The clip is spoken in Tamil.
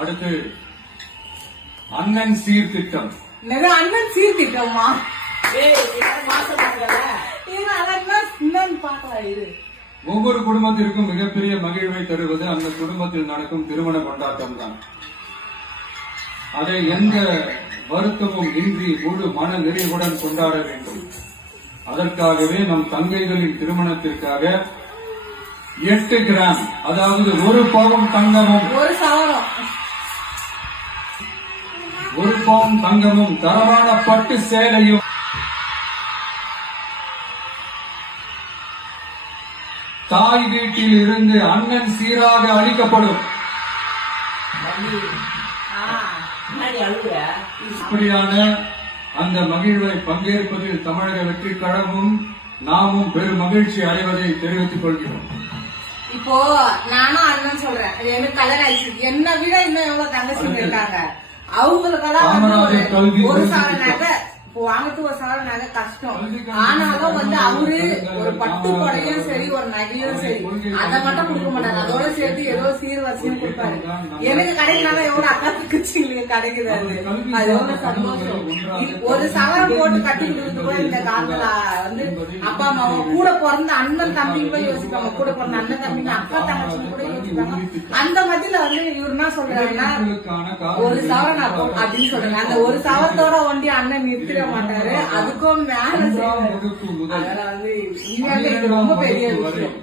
அடுத்து அண்ணன் சீர்திட்டம். அண்ணன் சீர்திட்டமா? ஒவ்வொரு குடும்பத்திற்கும் மிகப்பெரிய மகிழ்வை தருவது அந்த குடும்பத்தில் நடக்கும் திருமண கொண்டாட்டம் தான். அதை எந்த வருத்தமும் இன்றி முழு மன நிறைவுடன் கொண்டாட வேண்டும். அதற்காகவே நம் தங்கைகளின் திருமணத்திற்காக 8 கிராம், அதாவது 1 பவுன் தங்கமும் 1 பவுன் தங்கமும் தரமான பட்டு சேலையும் தாய் வீட்டில் இருந்து அண்ணன் சீராக அளிக்கப்படும். இப்படியான அந்த மகிழ்வை பங்கேற்பதில் தமிழக வெற்றி கழகமும் நாமும் பெரும் மகிழ்ச்சி அடைவதை தெரிவித்துக் கொள்கிறோம். இப்போ நானும் அண்ணன் சொல்றேன், எனக்கு கல்யாணம் ஆயிடுச்சு, என்ன விட இன்னும் எவ்வளவு தங்கச்சிங்க இருக்காங்க. அவங்களுக்கெல்லாம் ஒரு சால நகை வாங்கிட்டு ஒரு சால நகை கஷ்டம். ஆனாலும் அவரு ஒரு பட்டு புடவையும் சரி ஒரு நகையும் சரி அதை மட்டும் கொடுக்க மாட்டாங்க. அதோட சேர்த்து ஏதோ சீர்வரிசையும் கொடுப்பாரு. எனக்கு கிடைக்கனால எவ்வளவு அக்கா தங்கச்சிங்களுக்கு கிடைக்குது. அது எவ்வளவு சந்தோஷம். ஒரு சவரம் போட்டு கட்டி கொடுத்து கூட இந்த காலத்துல அப்பா அம்மாவை கூட பிறந்த அண்ணன் தம்பிக்கு போய் யோசிப்பாங்க. கூட பிறந்த அண்ணன் தம்பிக்கு அக்கா தங்கச்சிங்க கூட யோசிப்பாங்க. அந்த மத்தியில இவரு என்ன சொல்றாருன்னா ஒரு சவரம் அப்படின்னு சொல்றாங்க. அந்த ஒரு சவரத்தோட ஒண்டி அண்ணன் நிறுத்திட மாட்டாரு. அதுக்கும் மேல ரொம்ப பெரிய விஷயம்.